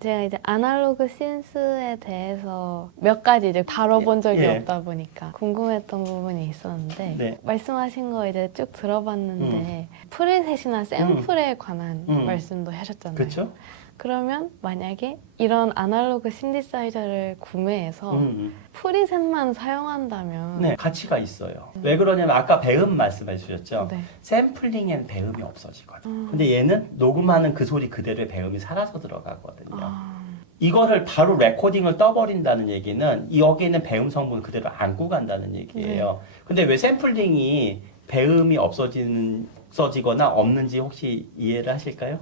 제가 이제 아날로그 신스에 대해서 몇 가지 이제 다뤄본 적이 없다 보니까 궁금했던 부분이 있었는데 말씀하신 거 이제 쭉 들어봤는데 프리셋이나 샘플에 관한 말씀도 하셨잖아요. 그렇죠? 그러면 만약에 이런 아날로그 신디사이저를 구매해서 프리셋만 사용한다면 네, 가치가 있어요. 왜 그러냐면 아까 배음 말씀해 주셨죠? 네. 샘플링엔 배음이 없어지거든요. 근데 얘는 녹음하는 그 소리 그대로의 배음이 살아서 들어가거든요. 이거를 바로 레코딩을 떠버린다는 얘기는 여기 있는 배음 성분 그대로 안고 간다는 얘기예요. 근데 왜 샘플링이 배음이 없어지거나 없는지 혹시 이해를 하실까요?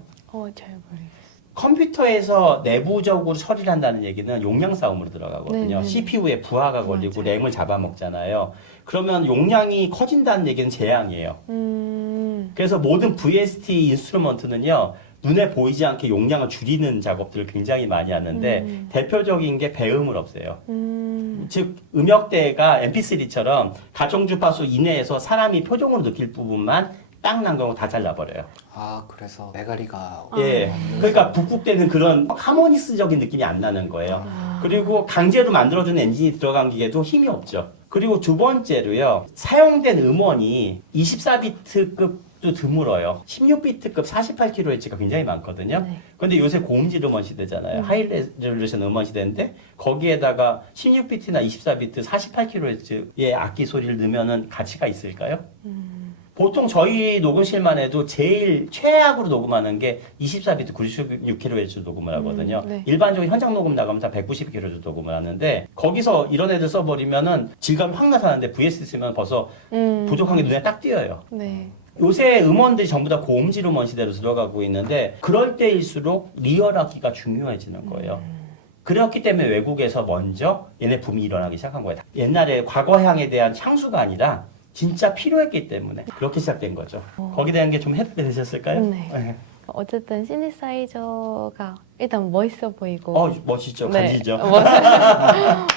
잘 모르겠어요. 컴퓨터에서 내부적으로 처리를 한다는 얘기는 용량 싸움으로 들어가거든요. 네네. CPU에 부하가 걸리고 맞아요. 램을 잡아먹잖아요. 그러면 용량이 커진다는 얘기는 재앙이에요. 그래서 모든 VST 인스트루먼트는요. 눈에 보이지 않게 용량을 줄이는 작업들을 굉장히 많이 하는데 대표적인 게 배음을 없애요. 즉 음역대가 MP3처럼 가정주파수 이내에서 사람이 표정으로 느낄 부분만 딱 난거고 다 잘라버려요. 아, 그래서 메가리가 예, 그러니까 북극대는 그런 하모니스적인 느낌이 안 나는 거예요. 그리고 강제로 만들어주는 엔진이 들어간 기계도 힘이 없죠. 그리고 두 번째로요, 사용된 음원이 24비트급도 드물어요. 16비트급 48kHz가 굉장히 많거든요. 네. 근데 요새 고음질 음원 시대잖아요. 하이 레졸루션 음원 시대인데 거기에다가 16비트나 24비트 48kHz의 악기 소리를 넣으면은 가치가 있을까요? 보통 저희 녹음실만 해도 제일 최악으로 녹음하는 게 24비트 96kHz 녹음을 하거든요. 네. 일반적인 현장 녹음 나가면 다 190kHz 녹음을 하는데 거기서 이런 애들 써버리면은 질감이 확 나타나는데 VST 쓰면 벌써 부족한 게 눈에 딱 띄어요. 네. 요새 음원들이 전부 다 고음질 음원 시대로 들어가고 있는데 그럴 때일수록 리얼하기가 중요해지는 거예요. 그렇기 때문에 외국에서 먼저 얘네 붐이 일어나기 시작한 거예요. 옛날에 과거향에 대한 향수가 아니라 진짜 필요했기 때문에 그렇게 시작된 거죠. 거기에 대한 게 좀 해답이 되셨을까요? 네. 어쨌든 신디사이저가 일단 멋있어 보이고 멋있죠. 네. 간지죠.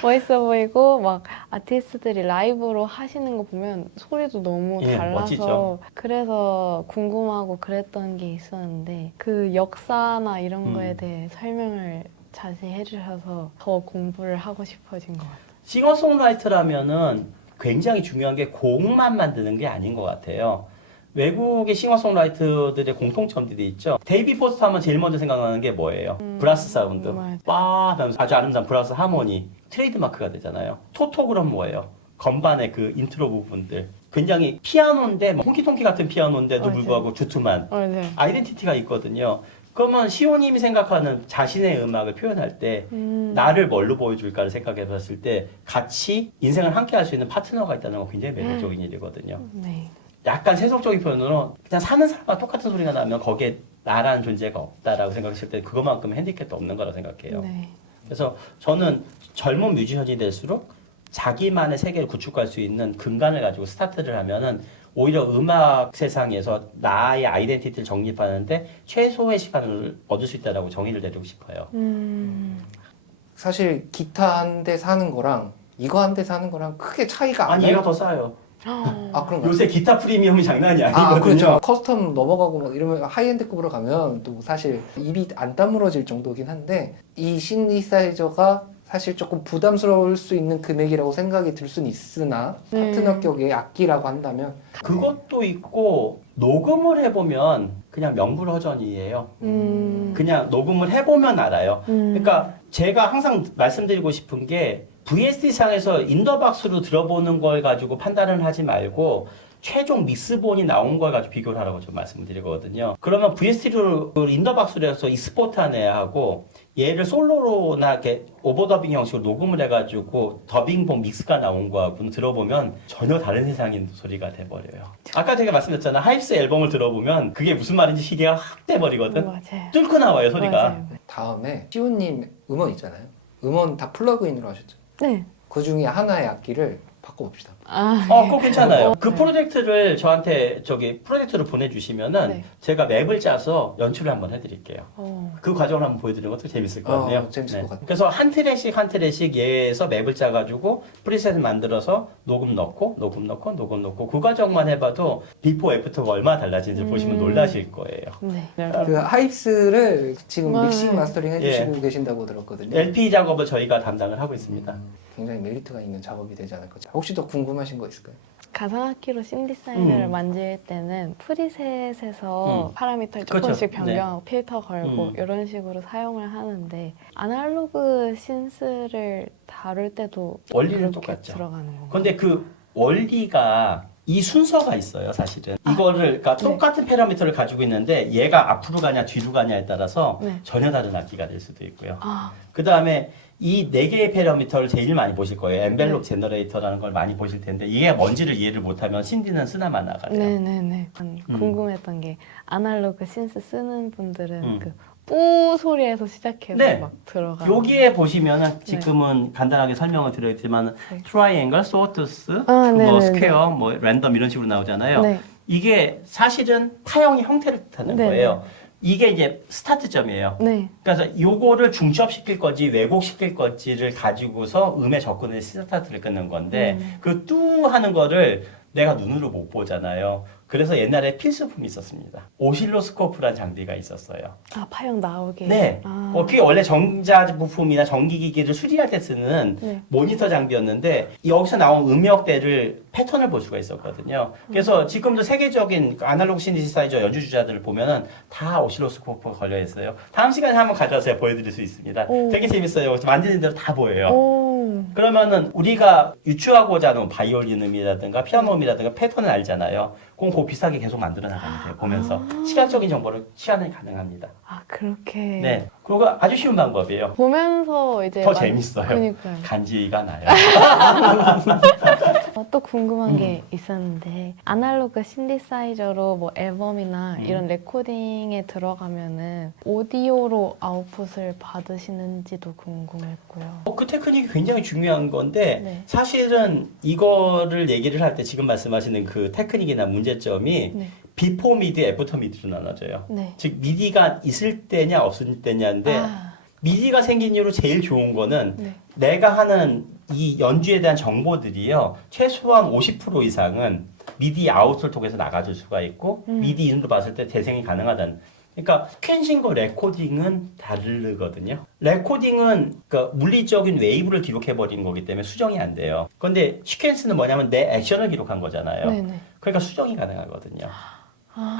멋있어 보이고 막 아티스트들이 라이브로 하시는 거 보면 소리도 너무 달라서 멋지죠. 그래서 궁금하고 그랬던 게 있었는데 그 역사나 이런 거에 대해 설명을 자세히 해주셔서 더 공부를 하고 싶어진 것 같아요. 싱어송라이터라면은 굉장히 중요한 게 곡만 만드는 게 아닌 것 같아요. 외국의 싱어송라이터들의 공통점들이 있죠. 데이비 포스터 하면 제일 먼저 생각나는 게 뭐예요? 브라스 사운드. 빠 하면서 아주 아름다운 브라스 하모니. 트레이드마크가 되잖아요. 토토 그럼 뭐예요? 건반의 그 인트로 부분들. 굉장히 피아노인데 홍키통키 같은 피아노인데도 불구하고 주투만 아이덴티티가 있거든요. 그러면 시호님이 생각하는 자신의 음악을 표현할 때 나를 뭘로 보여줄까를 생각해 봤을 때 같이 인생을 함께 할 수 있는 파트너가 있다는 건 굉장히 매력적인 일이거든요. 네. 약간 세속적인 표현으로 그냥 사는 사람과 똑같은 소리가 나면 거기에 나라는 존재가 없다라고 생각했을 때 그것만큼 핸디캡도 없는 거라고 생각해요. 네. 그래서 저는 젊은 뮤지션이 될수록 자기만의 세계를 구축할 수 있는 근간을 가지고 스타트를 하면은 오히려 음악 세상에서 나의 아이덴티티를 정립하는데 최소의 시간을 얻을 수 있다라고 정의를 내리고 싶어요. 사실 기타 한 대 사는 거랑 이거 한 대 사는 거랑 크게 차이가 안 아니 나요. 얘가 더 싸요. 아, 그런가요? 요새 기타 프리미엄이 장난이 아니거든요. 아, 그렇죠. 커스텀 넘어가고 막 이러면 하이엔드급으로 가면 또 사실 입이 안 다물어질 정도긴 한데 이 신디사이저가 사실 조금 부담스러울 수 있는 금액이라고 생각이 들 수는 있으나 파트너 격의 악기라고 한다면 그것도 있고 녹음을 해보면 그냥 명불허전이에요. 그냥 녹음을 해보면 알아요. 그러니까 제가 항상 말씀드리고 싶은 게 VST 상에서 인더박스로 들어보는 걸 가지고 판단을 하지 말고 최종 믹스본이 나온 걸 가지고 비교를 하라고 좀 말씀드리거든요. 그러면 VST로 인더박스로 해서 익스포트 내야 하고 얘를 솔로로나 이렇게 오버더빙 형식으로 녹음을 해가지고 더빙본 믹스가 나온 거하고는 들어보면 전혀 다른 세상인 소리가 돼버려요. 아까 제가 말씀드렸잖아. 하이프스 앨범을 들어보면 그게 무슨 말인지 시계가 확 돼버리거든. 맞아요. 뚫고 나와요 소리가. 맞아요. 다음에 시호님 음원 있잖아요. 음원 다 플러그인으로 하셨죠. 네. 그 중에 하나의 악기를 바꿔봅시다. 그거 괜찮아요. 그 프로젝트를 저한테 프로젝트를 보내주시면은 네. 제가 맵을 짜서 연출을 한번 해드릴게요. 그 과정을 한번 보여드리는 것도 재밌을 것 같네요. 재밌을 것 같아요. 그래서 한 트랙씩 한 트랙씩 얘에서 맵을 짜가지고 프리셋을 만들어서 녹음 넣고 그 과정만 해봐도 비포 애프터가 얼마나 달라지는지 보시면 놀라실 거예요. 네. 그 하이프스를 지금 네. 믹싱 마스터링 해주시고 계신다고 들었거든요. LP 작업을 저희가 담당을 하고 있습니다. 굉장히 메리트가 있는 작업이 되지 않을까. 혹시 더 궁금하신 거 있을까요? 가상악기로 신디사이저를 만질 때는 프리셋에서 파라미터를 그렇죠. 조금씩 변경하고 필터 걸고 이런 식으로 사용을 하는데 아날로그 신스를 다룰 때도 원리는 그렇게 똑같죠. 들어가는 건가요? 근데 그 원리가 이 순서가 있어요, 사실은. 이거를, 그러니까 똑같은 파라미터를 가지고 있는데 얘가 앞으로 가냐 뒤로 가냐에 따라서 전혀 다른 악기가 될 수도 있고요. 그 다음에 이 4개의 파라미터를 제일 많이 보실 거예요. 엔벨롭 제너레이터라는 걸 많이 보실 텐데 이게 뭔지를 이해를 못하면 신디는 쓰나만 나가요. 네네네. 궁금했던 게 아날로그 신스 쓰는 분들은 그 뿌 소리에서 시작해서 네. 막 들어가. 여기에 보시면은 지금은 간단하게 설명을 드렸지만 트라이앵글, 소투스, 네네네. 뭐 스퀘어, 뭐 랜덤 이런 식으로 나오잖아요. 네. 이게 사실은 타형의 형태를 뜻하는 네네. 거예요. 이게 이제 스타트점이에요. 네. 그래서 요거를 중첩시킬 건지 왜곡시킬 건지를 가지고서 음의 접근의 스타트를 끊는 건데 그 뚜 하는 거를 내가 눈으로 못 보잖아요. 그래서 옛날에 필수품이 있었습니다. 오실로스코프라는 장비가 있었어요. 파형 나오게. 네. 그게 원래 전자부품이나 전기기기를 수리할 때 쓰는 모니터 장비였는데 여기서 나온 음역대를 패턴을 볼 수가 있었거든요. 그래서 지금도 세계적인 아날로그 신디사이저 연주주자들을 보면은 다 오실로스코프가 걸려 있어요. 다음 시간에 한번 가져와서 제가 보여드릴 수 있습니다. 되게 재밌어요. 만지는 대로 다 보여요. 그러면은 우리가 유추하고자 하는 바이올린 음이라든가 피아노 음이라든가 패턴을 알잖아요. 그럼 그 비슷하게 계속 만들어 나가면 돼요. 보면서 시각적인 정보를 취하는 가능합니다. 그렇게. 네, 그거 아주 쉬운 방법이에요. 보면서 이제 더 재밌어요. 그러니까요. 간지가 나요. 또 궁금한 게 있었는데 아날로그 신디사이저로 뭐 앨범이나 이런 레코딩에 들어가면은 오디오로 아웃풋을 받으시는지도 궁금했고요. 그 테크닉이 굉장히 중요한 건데 사실은 이거를 얘기를 할 때 지금 말씀하시는 그 테크닉이나 문제점이 비포 미디, 애프터 미디로 나눠져요. 즉 미디가 있을 때냐 없을 때냐인데 미디가 생긴 이후로 제일 좋은 거는 내가 하는 이 연주에 대한 정보들이요 최소한 50% 이상은 미디 아웃을 통해서 나가줄 수가 있고 미디 인으로 봤을 때 재생이 가능하다는. 그러니까 스캔싱과 레코딩은 다르거든요. 레코딩은 그러니까 물리적인 웨이브를 기록해버린 거기 때문에 수정이 안 돼요. 그런데 시퀀스는 뭐냐면 내 액션을 기록한 거잖아요. 그러니까 수정이 가능하거든요.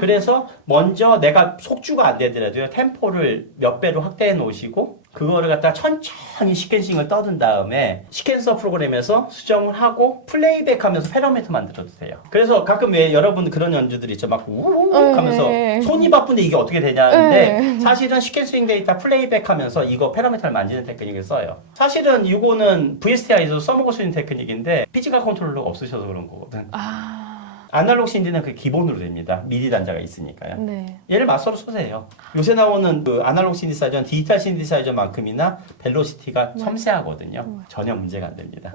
그래서 먼저 내가 속주가 안 되더라도요 템포를 몇 배로 확대해 놓으시고 그거를 갖다가 천천히 시퀀싱을 떠든 다음에 시퀀서 프로그램에서 수정을 하고 플레이백 하면서 패러미터 만들어도 돼요. 그래서 가끔 왜 여러분 그런 연주들 있죠. 막 우우우 하면서 손이 바쁜데 이게 어떻게 되냐는데 사실은 시퀀싱 데이터 플레이백 하면서 이거 패러미터를 만지는 테크닉을 써요. 사실은 이거는 VSTI에서 써먹을 수 있는 테크닉인데 피지컬 컨트롤러가 없으셔서 그런 거거든. 아날로그 신디는 그 기본으로 됩니다. 미디 단자가 있으니까요. 얘를 마스터로 쓰세요. 요새 나오는 그 아날로그 신디사이저는 디지털 신디사이저만큼이나 벨로시티가 섬세하거든요. 전혀 문제가 안 됩니다.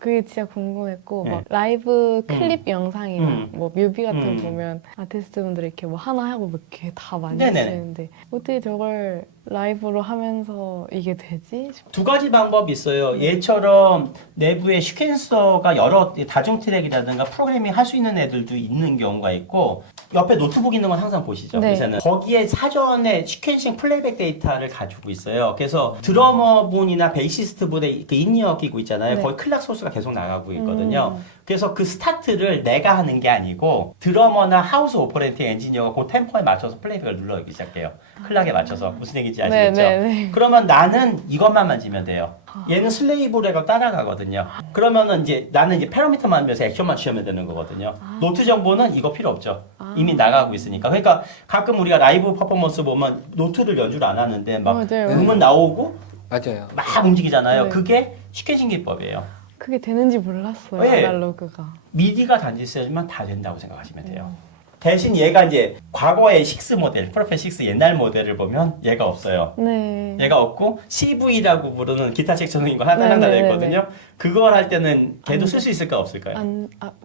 그게 진짜 궁금했고 막 라이브 클립 영상이나 뭐 뮤비 같은 거 보면 아티스트분들이 이렇게 뭐 하나 하고 뭐 이렇게 다 만드시는데 어떻게 저걸 라이브로 하면서 이게 되지? 두 가지 방법이 있어요. 얘처럼 내부에 시퀀서가 여러 다중 트랙이라든가 프로그래밍 할 수 있는 애들도 있는 경우가 있고 옆에 노트북 있는 건 항상 보시죠. 요새는 거기에 사전에 시퀀싱 플레이백 데이터를 가지고 있어요. 그래서 드러머분이나 베이시스트분의 그 인이어 끼고 있잖아요. 거기 클락 소스가 계속 나가고 있거든요. 그래서 그 스타트를 내가 하는 게 아니고 드러머나 하우스 오퍼레이팅 엔지니어가 그 템포에 맞춰서 플레이백을 눌러주기 시작해요. 클락에 맞춰서. 무슨 얘기인지 아시겠죠? 그러면 나는 이것만 만지면 돼요. 얘는 슬레이브레가 따라가거든요. 그러면은 이제 나는 이제 패러미터만 하면서 액션만 취하면 되는 거거든요. 노트 정보는 이거 필요 없죠. 이미 나가고 있으니까. 그러니까 가끔 우리가 라이브 퍼포먼스 보면 노트를 연주를 안 하는데 막 음은 나오고 막 움직이잖아요. 그게 시퀀싱 기법이에요. 그게 되는지 몰랐어요. 아날로그가. 미디가 단지 쓰지만 다 된다고 생각하시면 돼요. 대신 얘가 이제 과거의 6 모델, 프로페 6 옛날 모델을 보면 얘가 없어요. 네. 얘가 없고 CV라고 부르는 기타 섹션인 거 하나 네, 네, 있거든요. 그걸 할 때는 걔도 쓸 수 있을까 없을까요?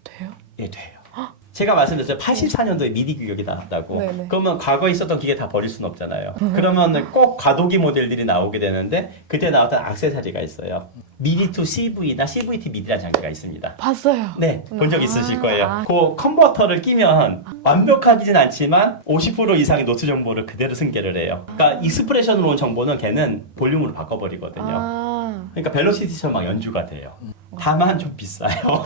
돼요? 예, 돼요. 제가 말씀드렸죠. 84년도에 미디 규격이 나왔다고. 네네. 그러면 과거에 있었던 기계 다 버릴 수는 없잖아요. 그러면 꼭 과도기 모델들이 나오게 되는데 그때 나왔던 액세서리가 있어요. 미디 투 CV나 CV to 미디라는 장비가 있습니다. 봤어요. 네, 본 적 있으실 거예요. 아. 그 컨버터를 끼면 완벽하진 않지만 50% 이상의 노트 정보를 그대로 승계를 해요. 그러니까 익스프레션으로 온 정보는 걔는 볼륨으로 바꿔버리거든요. 아. 그러니까 벨로시티처럼 막 연주가 돼요. 다만 좀 비싸요.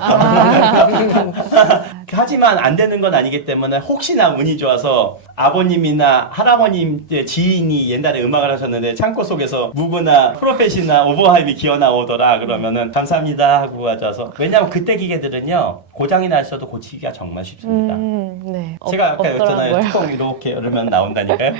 하지만 안 되는 건 아니기 때문에 혹시나 운이 좋아서 아버님이나 할아버님의 지인이 옛날에 음악을 하셨는데 창고 속에서 무브나 프로펫이나 오버하임이 기어 나오더라 그러면은 감사합니다 하고 가져와서 왜냐하면 그때 기계들은요 고장이 났어도 고치기가 정말 쉽습니다. 네. 제가 아까 없더라고요. 했잖아요. 뚜껑 이렇게 열으면 나온다니까요.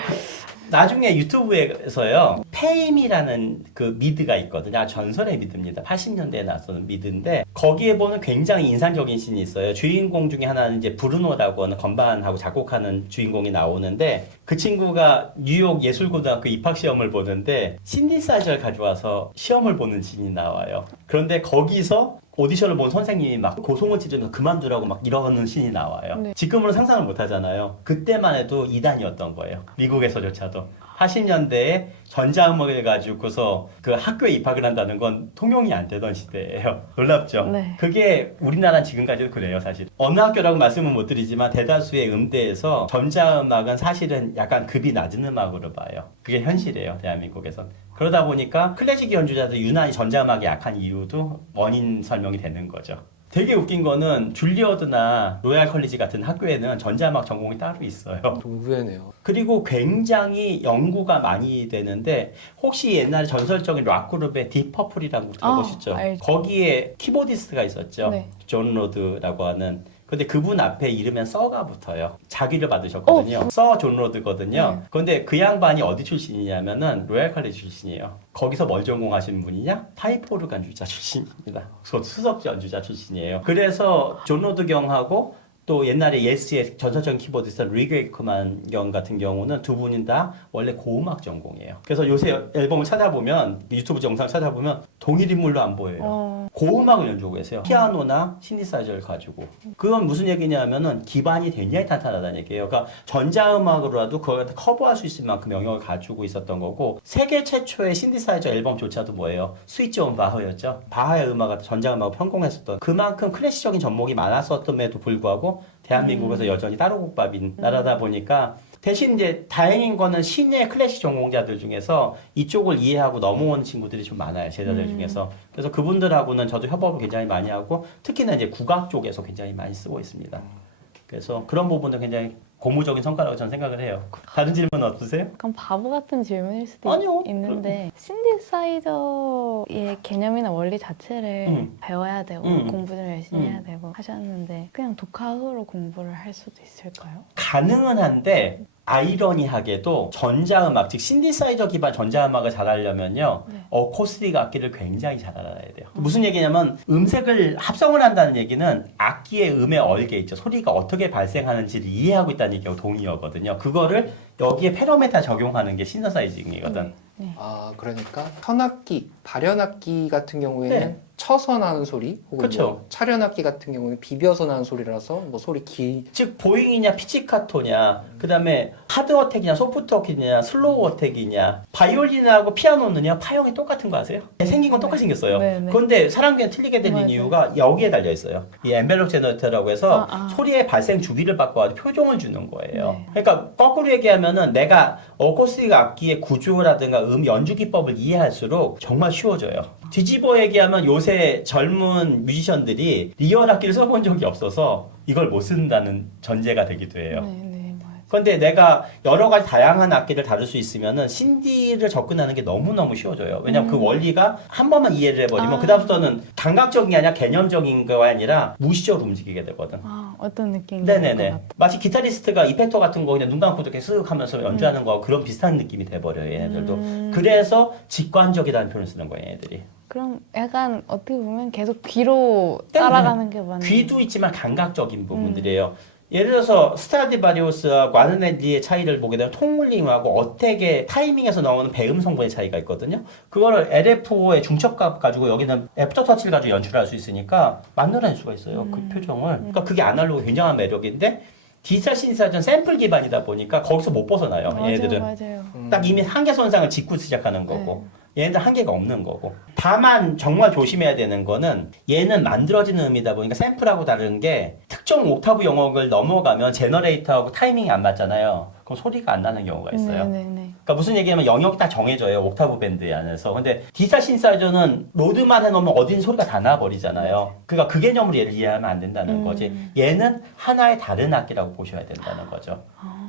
나중에 유튜브에서요 페임이라는 그 미드가 있거든요. 전설의 미드입니다. 80년대에 나왔던 미드인데 거기에 보면 굉장히 인상적인 씬이 있어요. 주인공 중에 하나는 이제 브루노라고 하는 건반하고 작곡하는 주인공이 나오는데 그 친구가 뉴욕 예술고등학교 입학 시험을 보는데 신디사이저를 가져와서 시험을 보는 씬이 나와요. 그런데 거기서 오디션을 본 선생님이 막 고송을 지르면서 그만두라고 막 이러는 씬이 나와요. 네. 지금으로 상상을 못 하잖아요. 그때만 해도 이단이었던 거예요. 미국에서조차도. 80년대에 전자음악을 가지고서 그 학교에 입학을 한다는 건 통용이 안 되던 시대예요. 놀랍죠? 네. 그게 우리나라는 지금까지도 그래요, 사실. 어느 학교라고 말씀은 못 드리지만 대다수의 음대에서 전자음악은 사실은 약간 급이 낮은 음악으로 봐요. 그게 현실이에요, 대한민국에선. 그러다 보니까 클래식 연주자들 유난히 전자음악이 약한 이유도 원인 설명이 되는 거죠. 되게 웃긴 거는 줄리어드나 로얄 컬리지 같은 학교에는 전자음악 전공이 따로 있어요. 좀 의외네요. 그리고 굉장히 연구가 많이 되는데 혹시 옛날 전설적인 락 그룹의 딥퍼플이라고 들어보셨죠? 알죠. 거기에 키보디스트가 있었죠. 네. 존 로드라고 하는. 근데 그분 앞에 이름엔 서가 붙어요. 자기를 받으셨거든요. 서 존 로드거든요. 네. 그런데 그 양반이 어디 출신이냐면은 로얄 컬리지 출신이에요. 거기서 뭘 전공하신 분이냐? 파이프 오르간 연주자 출신입니다. 수석 연주자 출신이에요. 그래서 존 로드 경하고 또 옛날에 예스의 전설적인 키보디스트 리그 에이크만 경 같은 경우는 두 분이 다 원래 고음악 전공이에요. 그래서 요새 앨범을 찾아보면 유튜브 영상 찾아보면 동일 인물로 안 보여요. 고음악을 연주하고 계세요. 피아노나 신디사이저를 가지고. 그건 무슨 얘기냐면은 기반이 굉장히 탄탄하다는 얘기예요. 그러니까 전자음악으로라도 그걸 커버할 수 있을 만큼 영역을 가지고 있었던 거고 세계 최초의 신디사이저 앨범조차도 뭐예요? 스위치 온 바흐였죠. 바하의 음악을 전자음악을 편곡했었던 그만큼 클래식적인 접목이 많았었음에도 불구하고 대한민국에서 여전히 따로국밥인 나라다 보니까 대신 이제 다행인 거는 신의 클래식 전공자들 중에서 이쪽을 이해하고 넘어온 친구들이 좀 많아요. 제자들 중에서. 그래서 그분들하고는 저도 협업을 굉장히 많이 하고 특히나 이제 국악 쪽에서 굉장히 많이 쓰고 있습니다. 그래서 그런 부분은 굉장히 고무적인 성과라고 저는 생각을 해요. 다른 질문 없으세요? 약간 바보 같은 질문일 수도 아니요. 있는데 신디사이저의 개념이나 원리 자체를 배워야 되고 공부 좀 열심히 해야 되고 하셨는데 그냥 독학으로 공부를 할 수도 있을까요? 가능은 한데 아이러니하게도 전자음악, 즉 신디사이저 기반 전자음악을 잘하려면요 어코스틱 악기를 굉장히 잘 알아야 돼요. 무슨 얘기냐면 음색을 합성을 한다는 얘기는 악기의 음의 얼개 있죠. 소리가 어떻게 발생하는지를 이해하고 있다는 얘기하고 동의어거든요. 그거를 여기에 패러메타 적용하는 게 시너사이징이거든. 네. 아, 그러니까 현악기, 발현악기 같은 경우에는 네. 쳐서 나는 소리, 혹은 그쵸. 뭐 차련악기 같은 경우는 비벼서 나는 소리라서 뭐 소리 즉 보잉이냐 피치카토냐 그다음에 하드 어택이냐 소프트 어택이냐 슬로우 어택이냐 바이올린하고 피아노는요 파형이 똑같은 거 아세요? 생긴 건 똑같이 생겼어요. 네, 네. 그런데 사람들이 틀리게 들린 맞아요. 이유가 여기에 달려 있어요. 이 엠벨롭 제너레이터라고 해서 아. 소리의 발생 주기를 바꿔 표종을 주는 거예요. 네. 그러니까 거꾸로 얘기하면은 내가 어코스틱 악기의 구조라든가 연주 기법을 이해할수록 정말 쉬워져요. 뒤집어 얘기하면 요새 젊은 뮤지션들이 리얼 악기를 써본 적이 없어서 이걸 못 쓴다는 전제가 되기도 해요. 네, 맞아요. 그런데 내가 여러 가지 다양한 악기를 다룰 수 있으면은 신디를 접근하는 게 너무너무 쉬워져요. 왜냐면 그 원리가 한 번만 이해를 해버리면 그다음부터는 감각적인 게 아니라 개념적인 거가 아니라 무의식적으로 움직이게 되거든. 어떤 느낌인지 알 것 네네네. 같아요. 마치 기타리스트가 이펙터 같은 거 그냥 눈 감고 이렇게 쓱 하면서 연주하는 거하고 그런 비슷한 느낌이 돼버려요, 얘네들도. 그래서 직관적이라는 표현을 쓰는 거예요, 얘네들이. 그럼 약간 어떻게 보면 계속 귀로 따라가는 게 맞는 귀도 있지만 감각적인 부분들이에요. 예를 들어서 스트라디바리우스와 과르네리의 차이를 보게 되면 통울림하고 어택의 타이밍에서 나오는 배음 성분의 차이가 있거든요. 그거를 LFO의 중첩값 가지고 여기는 애프터 터치를 가지고 연출할 수 있으니까 만들어낼 수가 있어요. 그 표정을. 그러니까 그게 아날로그 굉장한 매력인데 디지털 신사전 샘플 기반이다 보니까 거기서 못 벗어나요. 얘네들은 맞아요. 딱 이미 한계 손상을 짚고 시작하는 거고 얘네들 한계가 없는 거고. 다만 정말 조심해야 되는 거는 얘는 만들어지는 음이다 보니까 샘플하고 다른 게 특정 옥타브 영역을 넘어가면 제너레이터하고 타이밍이 안 맞잖아요. 그럼 소리가 안 나는 경우가 있어요. 그러니까 무슨 얘기냐면 영역이 다 정해져요. 옥타브 밴드 안에서. 근데 디지털 신사이저는 로드만 해놓으면 어딘 소리가 다 나버리잖아요. 그러니까 그 개념으로 얘를 이해하면 안 된다는 거지. 얘는 하나의 다른 악기라고 보셔야 된다는 거죠.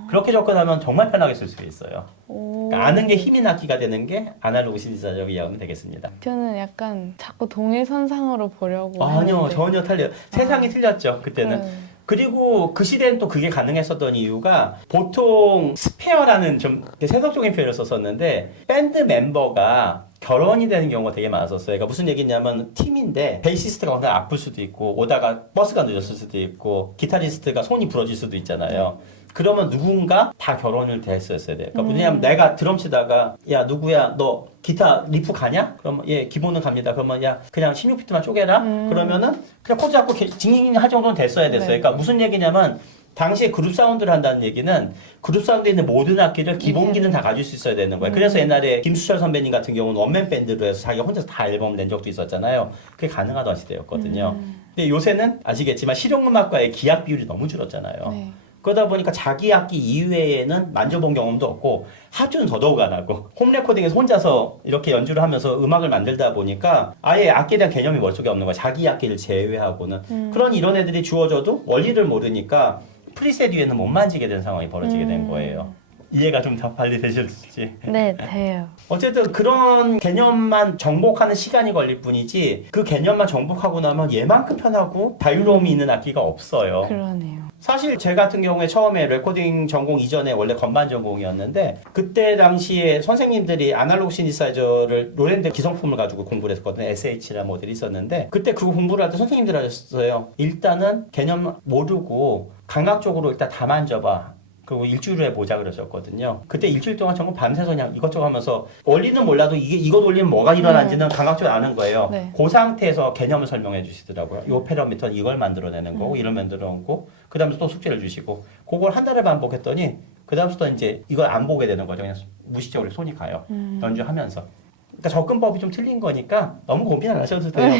그렇게 접근하면 정말 편하게 쓸 수 있어요. 그러니까 아는 게 힘인 악기가 되는 게 아날로그 신디사이저라고 이해하면 되겠습니다. 저는 약간 자꾸 동일선상으로 보려고 아니요, 했는데. 전혀 틀려요. 세상이 틀렸죠, 그때는. 그리고 그 시대는 또 그게 가능했었던 이유가 보통 스페어라는 좀 세속적인 표현을 썼었는데 밴드 멤버가 결혼이 되는 경우가 되게 많았었어요. 그러니까 무슨 얘기냐면 팀인데 베이시스트가 오늘 아플 수도 있고 오다가 버스가 늦었을 수도 있고 기타리스트가 손이 부러질 수도 있잖아요. 그러면 누군가 다 결혼을 됐었어야 돼요. 그러니까 뭐냐면 내가 드럼 치다가 야 누구야 너 기타 리프 가냐? 그러면 예 기본은 갑니다. 그러면 야 그냥 16비트만 쪼개라. 그러면은 그냥 코드 잡고 징징 할 정도는 됐어야 됐어요. 그러니까 무슨 얘기냐면 당시에 그룹 사운드를 한다는 얘기는 그룹 사운드에 있는 모든 악기를 기본기는 다 가질 수 있어야 되는 거예요. 그래서 옛날에 김수철 선배님 같은 경우는 원맨 밴드로 해서 자기가 혼자서 다 앨범 낸 적도 있었잖아요. 그게 가능하던 시대였거든요. 근데 요새는 아시겠지만 실용음악과의 기악 비율이 너무 줄었잖아요. 그러다 보니까 자기 악기 이외에는 만져본 경험도 없고 하주는 더더욱 안 하고 홈 레코딩에서 혼자서 이렇게 연주를 하면서 음악을 만들다 보니까 아예 악기에 대한 개념이 머릿속에 없는 거야. 자기 악기를 제외하고는. 그런 이런 애들이 주어져도 원리를 모르니까 프리셋 위에는 못 만지게 된 상황이 벌어지게 된 거예요. 이해가 좀 더 빨리 되실지. 네, 돼요. 어쨌든 그런 개념만 정복하는 시간이 걸릴 뿐이지 그 개념만 정복하고 나면 얘만큼 편하고 자유로움이 있는 악기가 없어요. 그러네요. 사실 제 같은 경우에 처음에 레코딩 전공 이전에 원래 건반 전공이었는데 그때 당시에 선생님들이 아날로그 시니사이저를 로랜드 기성품을 가지고 공부를 했거든요. SH라는 모델이 있었는데 그때 그 공부를 할 때 선생님들이 하셨어요. 일단은 개념 모르고 감각적으로 일단 다 만져봐. 그리고 일주일을 해보자 그러셨거든요. 그때 일주일 동안 전부 밤새서 그냥 이것저것 하면서 원리는 몰라도 이거 돌리면 뭐가 일어난지는 감각적으로 아는 거예요. 그 상태에서 개념을 설명해 주시더라고요. 이 패러미터는 이걸 만들어내는 거고 이런 만들어놓고 그 다음에 또 숙제를 주시고 그걸 한 달을 반복했더니 그 다음부터 이제 이걸 안 보게 되는 거죠. 그냥 무의식적으로 손이 가요. 연주하면서. 그러니까 접근법이 좀 틀린 거니까 너무 고민 안 하셔도 돼요.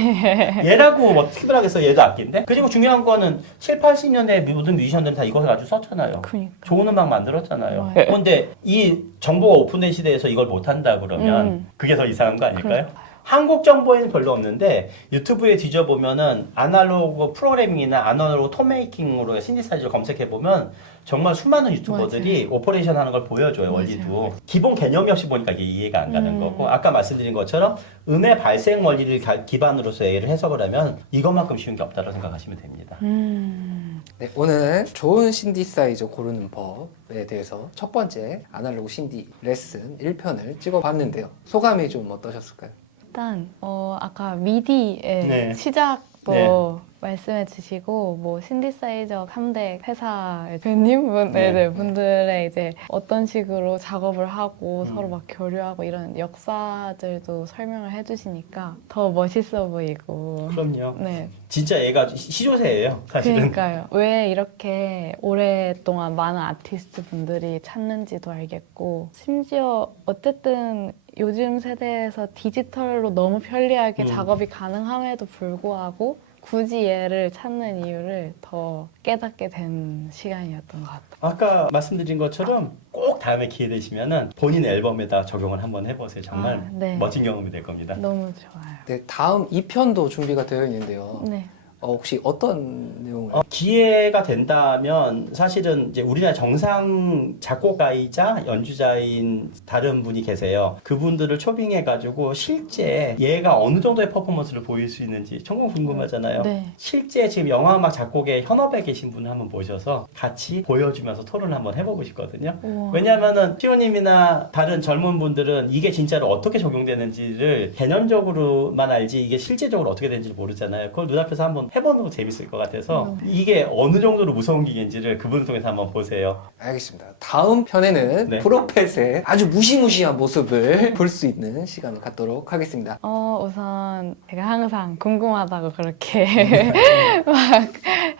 얘라고 뭐 특별하겠어요. 얘도 악기인데. 그리고 중요한 거는 7, 80년대 모든 뮤지션들은 다 이걸 가지고 썼잖아요. 그러니까. 좋은 음악 만들었잖아요. 그런데 이 정보가 오픈된 시대에서 이걸 못한다 그러면 그게 더 이상한 거 아닐까요? 한국 정보에는 별로 없는데 유튜브에 뒤져보면은 아날로그 프로그래밍이나 아날로그 톤메이킹으로 신디사이저를 검색해보면 정말 수많은 유튜버들이 오퍼레이션 하는 걸 보여줘요. 원리도. 기본 개념이 없이 보니까 이게 이해가 안 가는 거고 아까 말씀드린 것처럼 음의 발생 원리를 기반으로서 A를 해석을 하면 이것만큼 쉬운 게 없다고 생각하시면 됩니다. 네, 오늘 좋은 신디사이저 고르는 법에 대해서 첫 번째 아날로그 신디 레슨 1편을 찍어봤는데요. 소감이 좀 어떠셨을까요? 일단 아까 미디의 시작도 말씀해 주시고 뭐 신디사이저 3대 회사 대표님 분들의 이제 어떤 식으로 작업을 하고 서로 막 교류하고 이런 역사들도 설명을 해주시니까 더 멋있어 보이고. 그럼요. 네. 진짜 얘가 시조새예요, 사실은. 그러니까요. 왜 이렇게 오랫동안 많은 아티스트 분들이 찾는지도 알겠고 심지어 어쨌든 요즘 세대에서 디지털로 너무 편리하게 작업이 가능함에도 불구하고 굳이 얘를 찾는 이유를 더 깨닫게 된 시간이었던 것 같아요. 아까 말씀드린 것처럼 꼭 다음에 기회 되시면은 본인 앨범에다 적용을 한번 해보세요. 정말 멋진 경험이 될 겁니다. 너무 좋아요. 네, 다음 2편도 준비가 되어 있는데요. 네. 혹시 어떤 내용을? 기회가 된다면 사실은 이제 우리나라 정상 작곡가이자 연주자인 다른 분이 계세요. 그분들을 초빙해가지고 실제 얘가 어느 정도의 퍼포먼스를 보일 수 있는지 정말 궁금하잖아요. 네. 실제 지금 영화음악 작곡의 현업에 계신 분을 한번 모셔서 같이 보여주면서 토론을 한번 해보고 싶거든요. 우와. 왜냐하면은 피오님이나 다른 젊은 분들은 이게 진짜로 어떻게 적용되는지를 개념적으로만 알지 이게 실제적으로 어떻게 되는지 모르잖아요. 그걸 눈앞에서 한번 해보는 거 재밌을 것 같아서 이게 어느 정도로 무서운 기계인지를 그분을 통해서 한번 보세요. 알겠습니다. 다음 편에는 네. 프로펫의 아주 무시무시한 모습을 볼 수 있는 시간을 갖도록 하겠습니다. 우선 제가 항상 궁금하다고 그렇게 막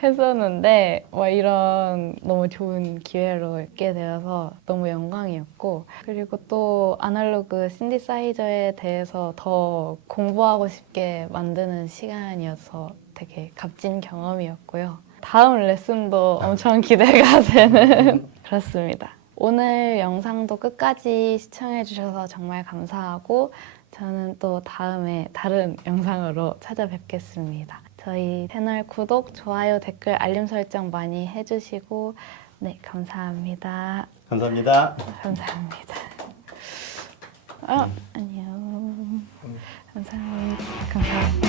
했었는데 이런 너무 좋은 기회로 있게 되어서 너무 영광이었고, 그리고 또 아날로그 신디사이저에 대해서 더 공부하고 싶게 만드는 시간이어서 되게 값진 경험이었고요. 다음 레슨도 엄청 기대가 되는 그렇습니다. 오늘 영상도 끝까지 시청해주셔서 정말 감사하고 저는 또 다음에 다른 영상으로 찾아뵙겠습니다. 저희 채널 구독, 좋아요, 댓글, 알림 설정 많이 해주시고 네, 감사합니다. 감사합니다. 감사합니다. 안녕. 감사합니다. 감사합니다.